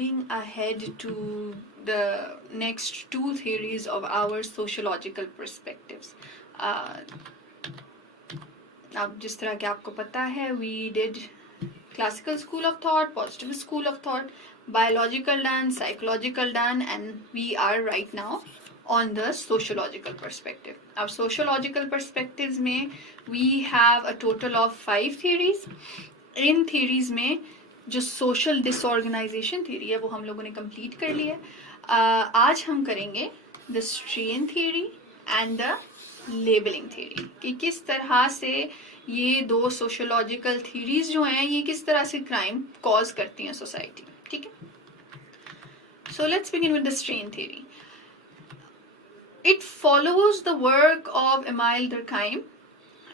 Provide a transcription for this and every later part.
moving ahead to the next two theories of our sociological perspectives. अब जिस तरह कि आपको पता है, we did classical school of thought, positive school of thought, biological done, psychological done, and we are right now on the sociological perspective. Our sociological perspectives में we have a total of 5 theories. In theories में जो social disorganization theory है वो हम लोगों ने complete कर लिया है. आज हम करेंगे the strain theory and the labelling theory, कि किस तरह से ये दो सोशोलॉजिकल थ्योरीज जो हैं ये किस तरह से क्राइम कॉज करती हैं सोसाइटी. ठीक है, so let's begin with the strain theory. It follows the work of Emile Durkheim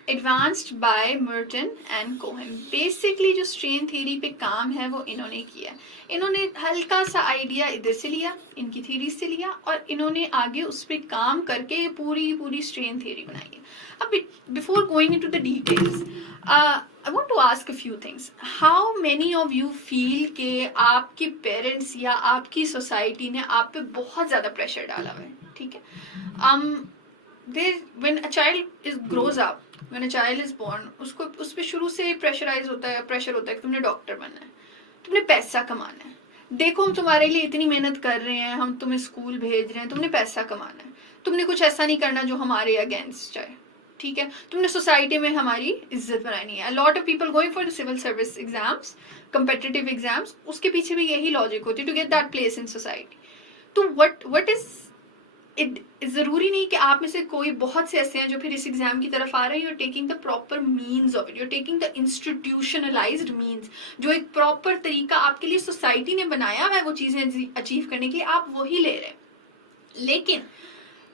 advanced by Merton and Cohen. Basically जो स्ट्रेन थ्योरी पे काम है वो इन्होंने किया. इन्होंने हल्का सा आइडिया इधर से लिया, इनकी थ्योरी से लिया, और इन्होंने आगे उस पर काम करके पूरी स्ट्रेन थ्योरी बनाई है. अब before going into the details, I want to ask a few things. How many of you feel कि आपके पेरेंट्स या आपकी सोसाइटी ने आप पे बहुत ज़्यादा प्रेशर डाला हुआ है? ठीक है, when a child grows up, when a child is born, उसको उस पर शुरू से प्रेशर होता है कि तुमने डॉक्टर बनना है, तुमने पैसा कमाना है, देखो हम तुम्हारे लिए इतनी मेहनत कर रहे हैं, हम तुम्हें स्कूल भेज रहे हैं, तुमने पैसा कमाना है, तुमने कुछ ऐसा नहीं करना जो हमारे अगेंस्ट जाए. ठीक है, तुमने सोसाइटी में हमारी इज्जत बनानी है. Lot of people going for the civil service exams, competitive exams, उसके पीछे भी यही लॉजिक होती है, to get that place in society. तो व्हाट इज ज़रूरी नहीं कि आप में से कोई, बहुत से ऐसे हैं जो फिर इस एग्जाम की तरफ आ रहे हैं. You are taking the proper means of it, you are taking the institutionalised means, जो एक प्रॉपर तरीका आपके लिए सोसाइटी ने बनाया हुआ है वो चीज़ें अचीव करने के लिए, आप वही ले रहे हैं. लेकिन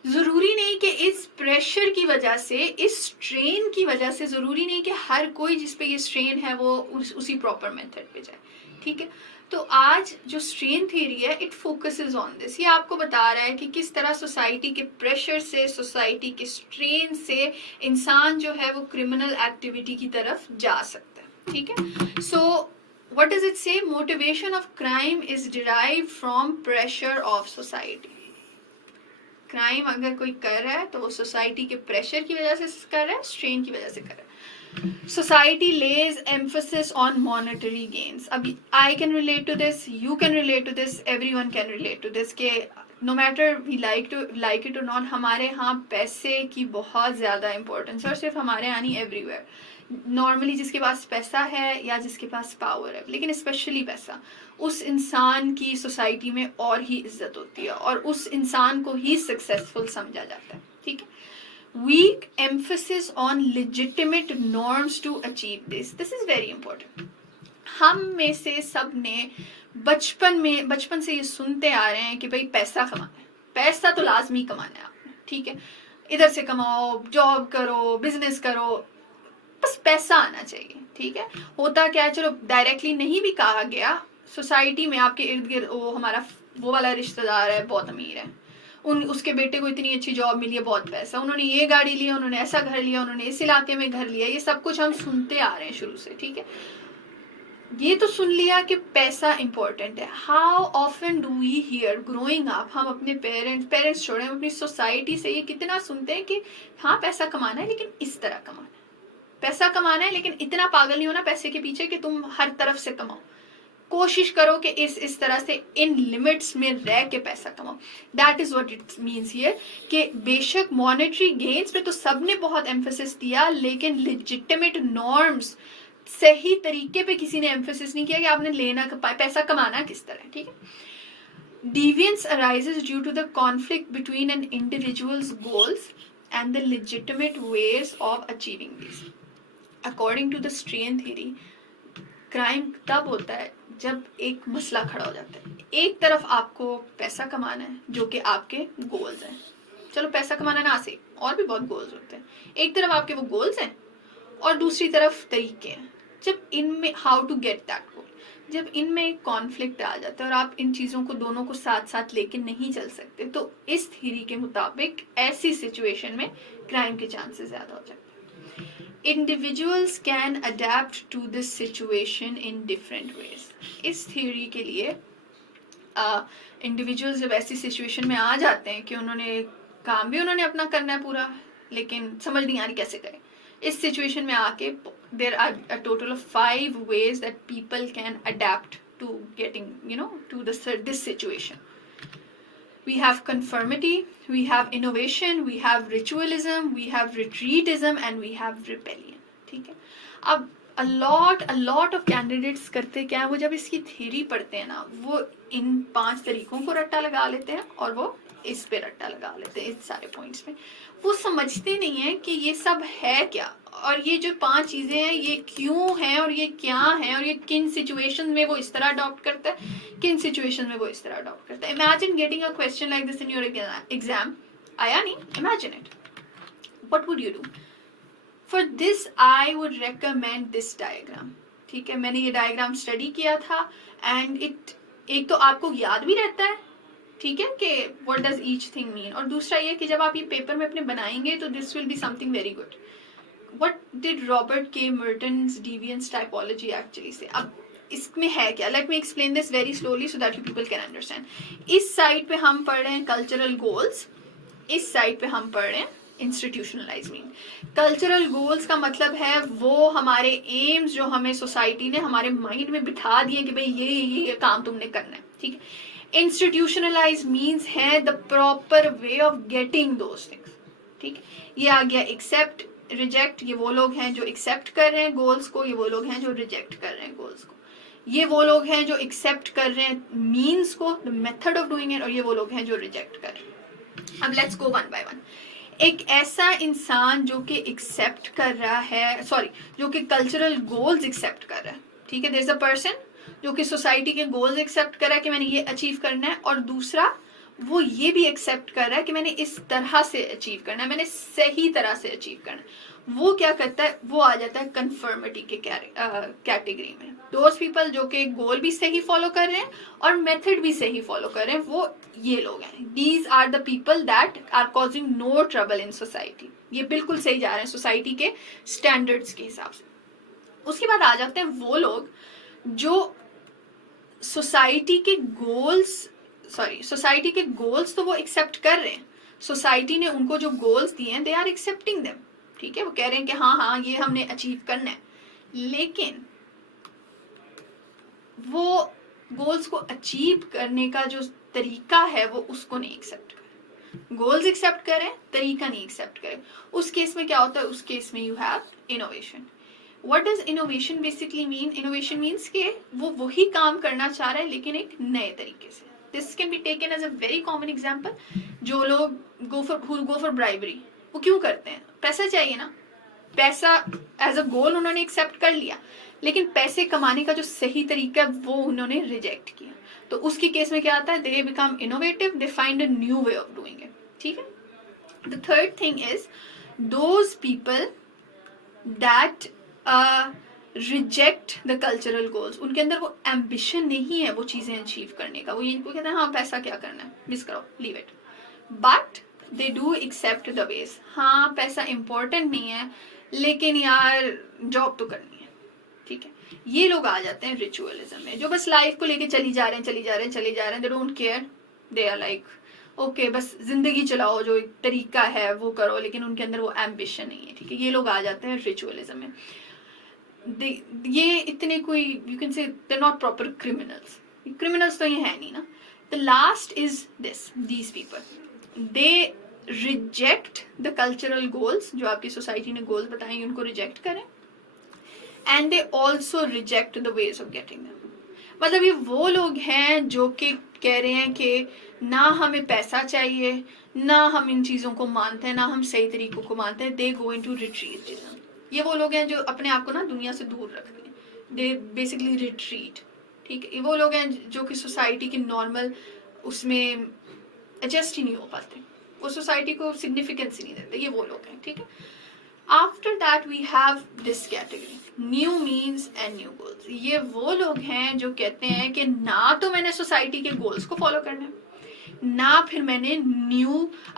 ज़रूरी नहीं कि इस प्रेशर की वजह से, इस स्ट्रेन की वजह से, ज़रूरी नहीं कि हर कोई जिस पे ये स्ट्रेन है वो उसी प्रॉपर मेथड पे जाए. ठीक है, तो आज जो स्ट्रेन थ्योरी है इट फोकसेस ऑन दिस. ये आपको बता रहा है कि किस तरह सोसाइटी के प्रेशर से, सोसाइटी के स्ट्रेन से इंसान जो है वो क्रिमिनल एक्टिविटी की तरफ जा सकता है. ठीक है, सो व्हाट डज इट से? Motivation of crime is derived from pressure of society. Crime अगर कोई कर रहा है तो वो सोसाइटी के प्रेशर की वजह से कर रहा है, स्ट्रेन की वजह से कर रहा है. Society lays emphasis on monetary gains. अभी I can relate to this, you can relate to this, everyone can relate to this, कि no matter we like it or not, हमारे यहाँ पैसे की बहुत ज़्यादा इम्पोर्टेंस है, और सिर्फ हमारे यहाँ नहीं, एवरीवेयर. नॉर्मली जिसके पास पैसा है या जिसके पास पावर है, लेकिन स्पेशली पैसा, उस इंसान की सोसाइटी में और ही इज्जत होती है और उस इंसान को ही सक्सेसफुल समझा जाता है. ठीक है, weak emphasis on legitimate norms to achieve this is very important. हम में से सब ने बचपन से ये सुनते आ रहे हैं कि भाई पैसा कमाना है, पैसा तो लाजमी कमाना है आपने. ठीक है, इधर से कमाओ, जॉब करो, बिजनेस करो, बस पैसा आना चाहिए. ठीक है, होता क्या है, चलो डायरेक्टली नहीं भी कहा गया, सोसाइटी में आपके इर्द गिर्द हमारा वो वाला रिश्तेदार है, बहुत अमीर है, उसके बेटे को इतनी अच्छी जॉब मिली है, बहुत पैसा, उन्होंने ये गाड़ी लिया, उन्होंने ऐसा घर लिया, उन्होंने इस इलाके में घर लिया, ये सब कुछ हम सुनते आ रहे हैं शुरू से. ठीक है, ये तो सुन लिया कि पैसा इंपॉर्टेंट है. How often do we hear growing up, हम अपने पेरेंट्स छोड़े, हम अपनी सोसाइटी से ये कितना सुनते हैं कि हाँ पैसा कमाना है लेकिन इस तरह कमाना है, पैसा कमाना है लेकिन इतना पागल नहीं होना पैसे के पीछे कि तुम हर तरफ से कमाओ, कोशिश करो कि इस तरह से इन लिमिट्स में रह के पैसा कमाओ. That is what it means here, कि बेशक मॉनेटरी गेन्स पे तो सबने बहुत एम्फेसिस दिया, लेकिन लेजिटिमेट नॉर्म्स, सही तरीके पे किसी ने एम्फेसिस नहीं किया कि आपने लेना पैसा कमाना किस तरह. ठीक है, deviance arises due to the conflict between an individual's goals and the legitimate ways of achieving these. According to the strain theory, crime तब होता है जब एक मसला खड़ा हो जाता है. एक तरफ आपको पैसा कमाना है जो कि आपके गोल्स हैं, चलो पैसा कमाना ना से और भी बहुत गोल्स होते हैं, एक तरफ आपके वो गोल्स हैं और दूसरी तरफ तरीके हैं. जब इनमें how to get that goal, जब इनमें एक कॉन्फ्लिक्ट आ जाता है और आप इन चीज़ों को दोनों को साथ साथ लेके नहीं चल सकते, तो इस थ्योरी के मुताबिक ऐसी सिचुएशन में क्राइम के चांसेस ज़्यादा हो जाते हैं. Individuals can adapt to this situation in different ways. इस theory के लिए इंडिविजुअल्स जब ऐसी सिचुएशन में आ जाते हैं कि उन्होंने काम भी उन्होंने अपना करना है पूरा, लेकिन समझ नहीं आ रही कैसे करें, इस सिचुएशन में आके there are a total of 5 ways that people can adapt to getting, to this situation. We have conformity, we have innovation, we have ritualism, we have retreatism, and we have rebellion. ठीक है, अब a lot of candidates करते क्या है, वो जब इसकी theory पढ़ते हैं ना, वो इन 5 तरीकों को रट्टा लगा लेते हैं और वो इस पे रट्टा लगा लेते हैं, इस सारे पॉइंट्स पे। वो समझते नहीं है कि ये सब है क्या, और ये जो 5 चीजें हैं ये क्यों हैं, और ये क्या है, और ये किन सिचुएशन में वो इस तरह अडॉप्ट करता है, किन सिचुएशन में वो इस तरह अडॉप्ट करता है। Imagine getting a question like this in your exam, आया नहीं, imagine it, what would you do? For this I would recommend this diagram. ठीक है, मैंने ये डायग्राम स्टडी किया था एंड एक तो आपको याद भी रहता है, ठीक है, कि what does each thing mean, और दूसरा ये कि जब आप ये पेपर में अपने बनाएंगे तो this will be something very good. What did Robert के मर्टन्स डिविएंस टाइपोलॉजी एक्चुअली से? अब इसमें है क्या, let me explain this very slowly so that you people can understand. इस साइड पे हम पढ़ रहे हैं कल्चरल गोल्स, इस साइड पे हम पढ़ रहे हैं इंस्टीट्यूशनलाइजमेंट। कल्चरल गोल्स का मतलब है वो हमारे एम्स जो हमें सोसाइटी ने हमारे माइंड में बिठा दिए कि भाई ये काम तुमने करना है, ठीक है। इंस्टीट्यूशनलाइज मीन्स है the proper way of getting those things, ठीक है। ये आ गया एक्सेप्ट, रिजेक्ट, ये वो लोग हैं जो एक्सेप्ट कर रहे हैं गोल्स को, ये वो लोग हैं जो रिजेक्ट कर रहे हैं गोल्स को। ये वो लोग हैं जो एक्सेप्ट कर रहे हैं मीन्स को, the method of doing it, और ये वो लोग हैं जो रिजेक्ट कर रहे हैं। अब let's go one by one. एक ऐसा इंसान जो कि एक्सेप्ट कर रहा है, सॉरी, जो कि कल्चरल गोल्स एक्सेप्ट कर रहा है, ठीक है, देयर इज अ पर्सन जो कि सोसाइटी के गोल्स एक्सेप्ट कर रहा है कि मैंने ये अचीव करना है, और दूसरा वो ये भी एक्सेप्ट कर रहा है कि मैंने इस तरह से अचीव करना है, मैंने सही तरह से अचीव करना है। वो क्या करता है, वो आ जाता है कन्फर्मिटी के कैटेगरी में। दोज पीपल जो कि गोल भी सही फॉलो कर रहे हैं और मेथड भी सही फॉलो कर रहे हैं, वो ये लोग हैं। These are the people that are causing no trouble in society. ये बिल्कुल सही जा रहे हैं सोसाइटी के स्टैंडर्ड्स के हिसाब से। उसके बाद आ जाते हैं वो लोग जो सोसाइटी के गोल्स तो वो एक्सेप्ट कर रहे हैं, सोसाइटी ने उनको जो गोल्स दिए हैं दे आर एक्सेप्टिंग देम, ठीक है, वो कह रहे हैं कि हाँ ये हमने अचीव करना है, लेकिन वो गोल्स को अचीव करने का जो तरीका है वो उसको नहीं एक्सेप्ट करें। गोल्स एक्सेप्ट करें, तरीका नहीं एक्सेप्ट करें। उस केस में क्या होता है, उस केस में you have innovation. What does innovation basically mean? Innovation means कि वो वही काम करना चाह रहा है लेकिन एक नए तरीके से। This can be taken as a very common example. जो लोग गो फॉर ब्राइबरी, वो क्यों करते हैं? पैसा चाहिए ना, पैसा एज अ गोल उन्होंने एक्सेप्ट कर लिया, लेकिन पैसे कमाने का जो सही तरीका है वो उन्होंने रिजेक्ट किया। तो उसके केस में क्या आता है, they become innovative, they find a new way of doing it, ठीक है। The third thing is those people that reject the cultural goals. उनके अंदर वो एम्बिशन नहीं है वो चीजें अचीव करने का। वो इनको कहते हैं हाँ पैसा क्या करना है, मिस करो, leave it, but they do accept the ways. हाँ पैसा इंपॉर्टेंट नहीं है लेकिन यार जॉब तो करनी है, ठीक है। ये लोग आ जाते हैं रिचुअलिज्म में, जो बस लाइफ को लेके चली जा रहे हैं, they don't care, they are like okay बस जिंदगी चलाओ, जो एक तरीका है वो करो, लेकिन उनके अंदर वो एम्बिशन नहीं है, ठीक है। ये लोग आ जाते हैं रिचुअलिज्म में। ये इतने कोई you can say they not proper criminals तो ये है नहीं ना। The last is these people they reject the cultural goals, जो आपकी सोसाइटी ने गोल्स बताएंगे उनको रिजेक्ट करें, and they also reject the ways of getting them. मतलब ये वो लोग हैं जो कि कह रहे हैं कि ना हमें पैसा चाहिए, ना हम इन चीज़ों को मानते हैं, ना हम सही तरीकों को मानते हैं। दे गो इनटू रिट्रीटिज्म। ये वो लोग हैं जो अपने आप को ना दुनिया से दूर रखते हैं, दे बेसिकली रिट्रीट, ठीक है। ये वो लोग हैं जो कि सोसाइटी के नॉर्मल उसमें एडजस्ट ही नहीं हो पाते, वो सोसाइटी को सिग्निफिकेंस ही नहीं देते। ये वो लोग हैं, ठीक है। After that we have this category, new means and new goals. ये वो लोग हैं जो कहते हैं कि ना तो मैंने सोसाइटी के गोल्स को फॉलो करना है, ना फिर मैंने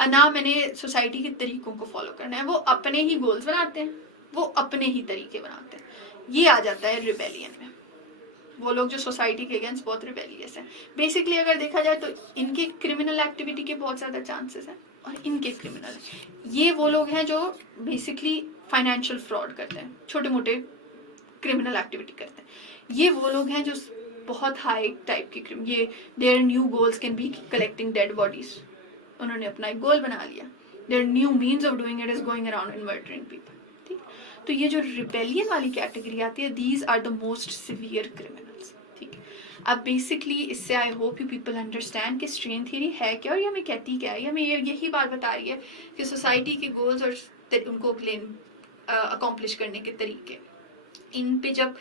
ना मैंने सोसाइटी के तरीकों को फॉलो करना है। वो अपने ही गोल्स बनाते हैं, वो अपने ही तरीके बनाते हैं। ये आ जाता है रिबेलियन में। वो लोग जो सोसाइटी के अगेंस्ट बहुत रिबेलियस हैं। बेसिकली अगर देखा जाए तो इनके क्रिमिनल एक्टिविटी के बहुत ज़्यादा चांसेस हैं, और इनके क्रिमिनल, ये वो लोग हैं जो बेसिकली फाइनेंशियल फ्रॉड करते हैं, छोटे मोटे क्रिमिनल एक्टिविटी करते हैं। ये वो लोग हैं जो बहुत हाई टाइप के क्रिम, ये their new goals can be collecting dead bodies, उन्होंने अपना एक गोल बना लिया। Their new means of doing it is going around and murdering people. ठीक, तो ये जो रिबेलियन वाली कैटेगरी आती है, these are the most severe criminals. ठीक है, अब बेसिकली इससे I hope you people understand कि स्ट्रेन थ्योरी है क्या और ये हमें कहती क्या है। ये हमें यही बात बता रही है कि सोसाइटी के गोल्स और उनको अकॉम्प्लिश करने के तरीके, इन पे जब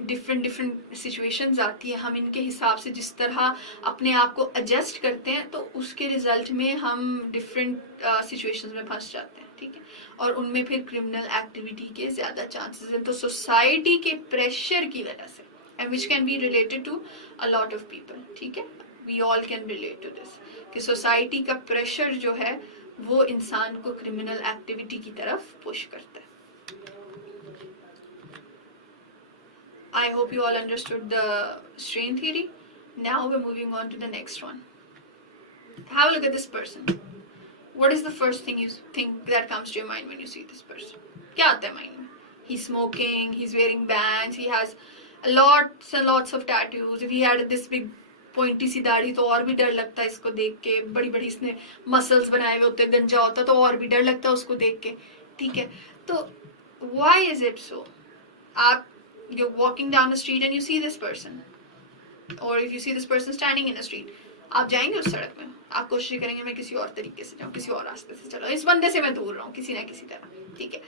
डिफरेंट सिचुएशंस आती है, हम इनके हिसाब से जिस तरह अपने आप को एडजस्ट करते हैं, तो उसके रिजल्ट में हम डिफरेंट सिचुएशंस में फंस जाते हैं। ठीक है, और उनमें फिर क्रिमिनल एक्टिविटी के ज़्यादा चांसेस हैं। तो सोसाइटी के प्रेशर की वजह से, and which can be related to a lot of people, ठीक है, we all can relate to this, कि सोसाइटी का प्रेशर जो है वो इंसान को क्रिमिनल एक्टिविटी की तरफ पुश करता है। I hope you all understood the strain theory. Now we're moving on to the next one. Have a look at this person. What is the first thing you think that comes to your mind when you see this person? क्या आता है mind में? He's smoking, he's wearing bands, he has lots and lots of tattoos. If he had this big pointy सी दाढ़ी तो और भी डर लगता है इसको देख के, बड़ी बड़ी इसने मसल्स बनाए हुए होते, गंजा होता तो और भी डर लगता है उसको देख के। ठीक है, तो why is it so? आप you're walking down the street and you see this person, or if you see this person standing in a street, आप जाएंगे उस सड़क में, आप कोशिश करेंगे मैं किसी और तरीके से जाऊँ, किसी और रास्ते से चलो, इस बंदे से मैं दूर रहूँ किसी ना किसी तरह। ठीक है,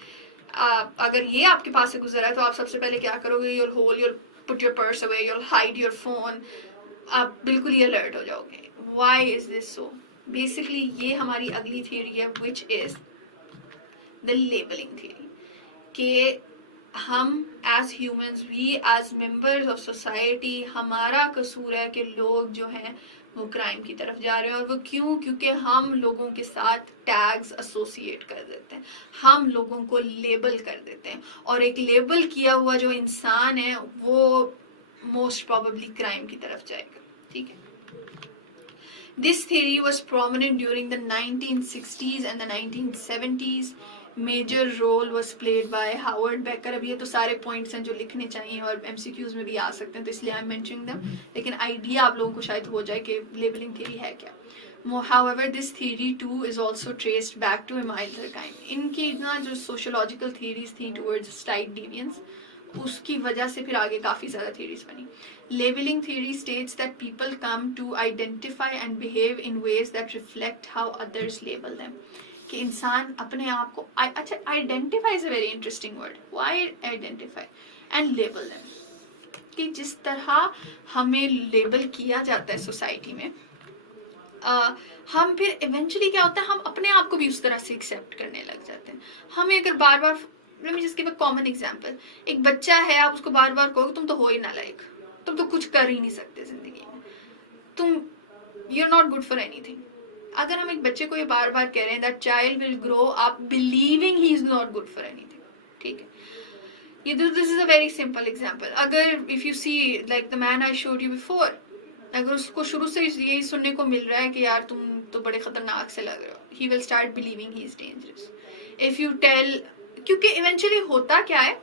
अगर ये आपके पास से गुजरा है तो आप सबसे पहले क्या करोगे? you'll hold, you'll put your purse away, you'll hide your phone, आप बिल्कुल ही अलर्ट हो जाओगे। why is this so? Basically ये हमारी अगली थियरी है, which is the labeling theory, कि हम as humans, we as members of society, हमारा कसूर है कि लोग जो हैं वो क्राइम की तरफ जा रहे हैं। और वो क्यों? क्योंकि हम लोगों के साथ टैग्स एसोसिएट कर देते हैं, हम लोगों को लेबल कर देते हैं, और एक लेबल किया हुआ जो इंसान है वो मोस्ट प्रोबेबली क्राइम की तरफ जाएगा। ठीक है, this theory was prominent during the 1960s and the 1970s. Major role was played by Howard Becker. अब ये तो सारे पॉइंट्स हैं जो लिखने चाहिए और MCQs में भी आ सकते हैं, तो इसलिए आई एम मेंशनिंग देम, लेकिन आइडिया आप लोगों को शायद हो जाए कि लेबलिंग थ्योरी है क्या। However, this theory too is also traced back to Emile Durkheim. इनकी ना जो sociological theories थी towards slight deviance, उसकी वजह से फिर आगे काफ़ी ज़्यादा theories बनी. Labeling theory states that people come to identify and behave in ways that reflect how others label them. कि इंसान अपने आप को अच्छा, identify is a very interesting word. Why identify and label them? कि जिस तरह हमें लेबल किया जाता है सोसाइटी में, हम फिर इवेंचुअली क्या होता है, हम अपने आप को भी उस तरह से एक्सेप्ट करने लग जाते हैं. हमें अगर बार बार, let me just give a common example, एक बच्चा है, आप उसको बार बार कहोगे तुम तो हो ही नालायक, तुम तो कुछ कर ही नहीं सकते जिंदगी में, तुम you're not good for anything. अगर हम एक बच्चे को ये बार बार कह रहे हैं, that child will grow up believing he is not good for anything. ठीक है, ये this is a very simple example. अगर if you see like the man I showed you before, अगर उसको शुरू से यही सुनने को मिल रहा है कि यार तुम तो बड़े खतरनाक से लग रहे हो, he will start believing he is dangerous. If you tell, क्योंकि eventually होता क्या है,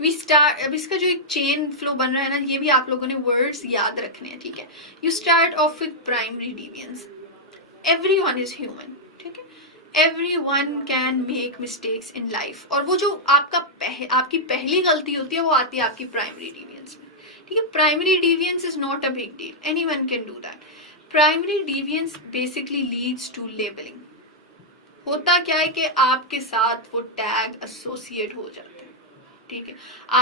we start, अब इसका जो एक चेन फ्लो बन रहा है ना, ये भी आप लोगों ने वर्ड्स याद रखने हैं. ठीक है, you start off with primary deviance. Everyone is human. ठीक है, everyone can make mistakes in life. और वो जो आपकी पहली गलती होती है वो आती है आपकी primary deviance में. ठीक है, primary deviance is not a big deal. Anyone can do that. Primary deviance basically leads to labeling. होता क्या है कि आपके साथ वो टैग एसोसिएट हो जाते हैं. ठीक है,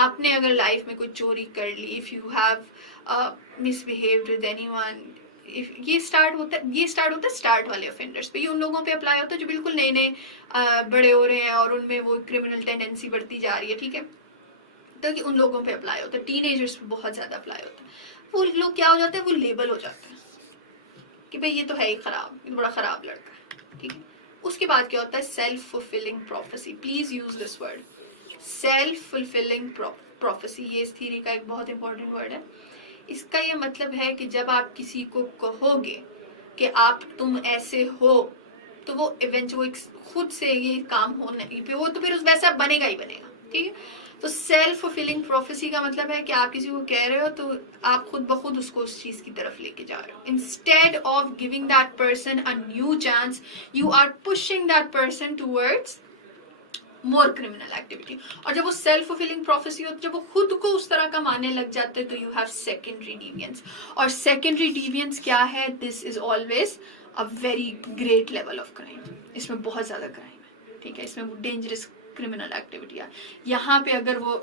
आपने अगर लाइफ में कोई चोरी कर ली, if you have misbehaved with anyone, ये स्टार्ट होता है स्टार्ट वाले ऑफेंडर्स पे. ये उन लोगों पे अप्लाई होता है जो बिल्कुल नए नए बड़े हो रहे हैं और उनमें वो क्रिमिनल टेंडेंसी बढ़ती जा रही है. ठीक है, तो कि उन लोगों पे अप्लाई होता है, टीनेजर्स पे बहुत ज़्यादा अप्लाई होता है. वो लोग क्या हो जाते हैं, वो लेबल हो जाते हैं कि भाई ये तो है ही ख़राब, ये तो बड़ा ख़राब लड़का है. ठीक है, उसके बाद क्या होता है, self fulfilling prophecy. Please use this word, self fulfilling prophecy, ये इस थ्योरी का एक बहुत इंपॉर्टेंट वर्ड है। इसका ये मतलब है कि जब आप किसी को कहोगे कि तुम ऐसे हो, तो वो वो खुद से ये काम होने वो तो फिर वैसा बनेगा ही बनेगा, ठीक है। तो सेल्फ फुलफिलिंग प्रोफेसी का मतलब है कि आप किसी को कह रहे हो तो आप खुद ब खुद उसको उस चीज की तरफ लेके जा रहे हो। Instead of giving that person a new chance, you are pushing that person towards more criminal activity. और जब वो सेल्फ फुलफिलिंग प्रोफेसी होती है, जब वो खुद को उस तरह का मानने लग जाते हैं, तो यू हैव सेकेंडरी डिवियंस। और सेकेंडरी डिवियंस क्या है? This is always a very great level of crime. इसमें बहुत ज्यादा क्राइम है, ठीक है। इसमें वो डेंजरस क्रिमिनल एक्टिविटी है। यहाँ पे अगर वो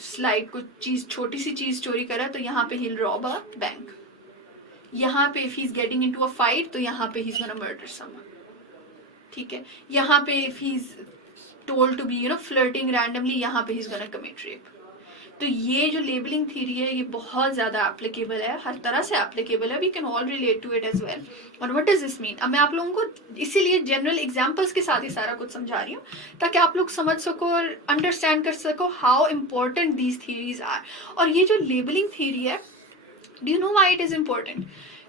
स्लाइड को चीज, छोटी सी चीज चोरी करा, तो यहाँ पे he'll rob a बैंक। यहाँ पे if he's getting into a fight, तो यहाँ पे he's gonna murder someone, ठीक है। यहाँ पे if he's told to be flirting randomly, यहाँ पे he's gonna commit rape। तो ये जो लेबलिंग थ्योरी है, ये बहुत ज्यादा एप्लीकेबल है, हर तरह से एप्लीकेबल है। We can all relate to it as well. और व्हाट डज दिस मीन? अब मैं आप लोगों को इसीलिए जनरल एग्जांपल्स के साथ ही सारा कुछ समझा रही हूँ, ताकि आप लोग समझ सको और अंडरस्टैंड कर सको how important these theories are. और ये जो लेबलिंग थ्योरी है, do you know why it is important?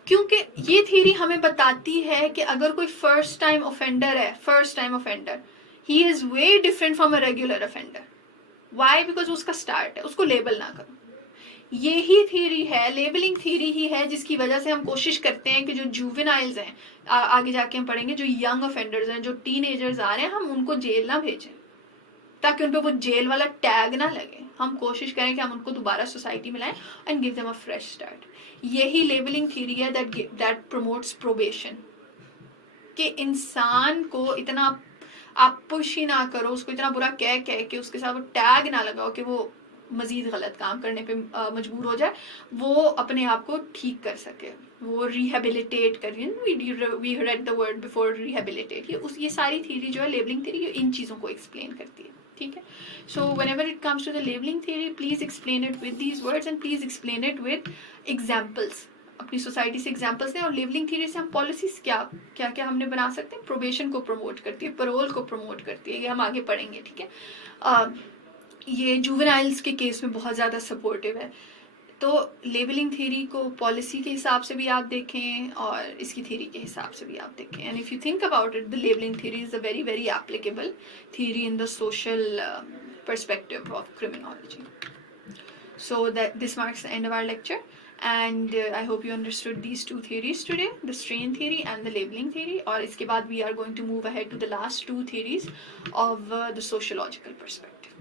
क्योंकि ये थ्योरी हमें बताती है कि अगर कोई फर्स्ट टाइम ऑफेंडर है, first time offender, he is way different from a regular offender. Why? Because उसका स्टार्ट है, उसको लेबल ना करो। यही थ्योरी है, लेबलिंग थ्योरी ही है, जिसकी वजह से हम कोशिश करते हैं कि जो जुवेनाइल्स हैं, आगे जाके हम पढ़ेंगे, जो यंग ऑफेंडर्स हैं, जो टीनेजर्स आ रहे हैं, हम उनको जेल ना भेजें, ताकि उन पे वो जेल वाला टैग ना लगे। हम कोशिश करें कि हम उनको दोबारा सोसाइटी में लाएं and give them a fresh start. यही लेबलिंग थ्योरी है दैट प्रमोट्स प्रोबेशन, कि इंसान को इतना आप पुश ही ना करो, उसको इतना बुरा कह के उसके साथ वो टैग ना लगाओ कि वो मजीद गलत काम करने पे मजबूर हो जाए, वो अपने आप को ठीक कर सके, वो रिहेबिलिटेट करिए। We read the word before rehabilitate. ये सारी थ्योरी जो है, लेबलिंग थ्योरी, इन चीज़ों को एक्सप्लेन करती है, ठीक है। So whenever it comes to the labelling theory, please explain it with these words and please explain it with examples. अपनी सोसाइटी से एग्जाम्पल्स दें। और लेबलिंग थ्योरी से हम पॉलिसीज क्या हमने बना सकते हैं। प्रोबेशन को प्रमोट करती है, पैरोल को प्रमोट करती है, ये हम आगे पढ़ेंगे, ठीक है। ये जुवेनाइल्स के केस में बहुत ज़्यादा सपोर्टिव है। तो लेबलिंग थ्योरी को पॉलिसी के हिसाब से भी आप देखें और इसकी थ्योरी के हिसाब से भी आप देखें। And if you think about it, the labelling theory is a very very applicable theory in the social perspective of criminology. So that this marks the end of our lecture, and I hope you understood these two theories today, the strain theory and the labeling theory. और इसके बाद we are going to move ahead to the last two theories of the sociological perspective.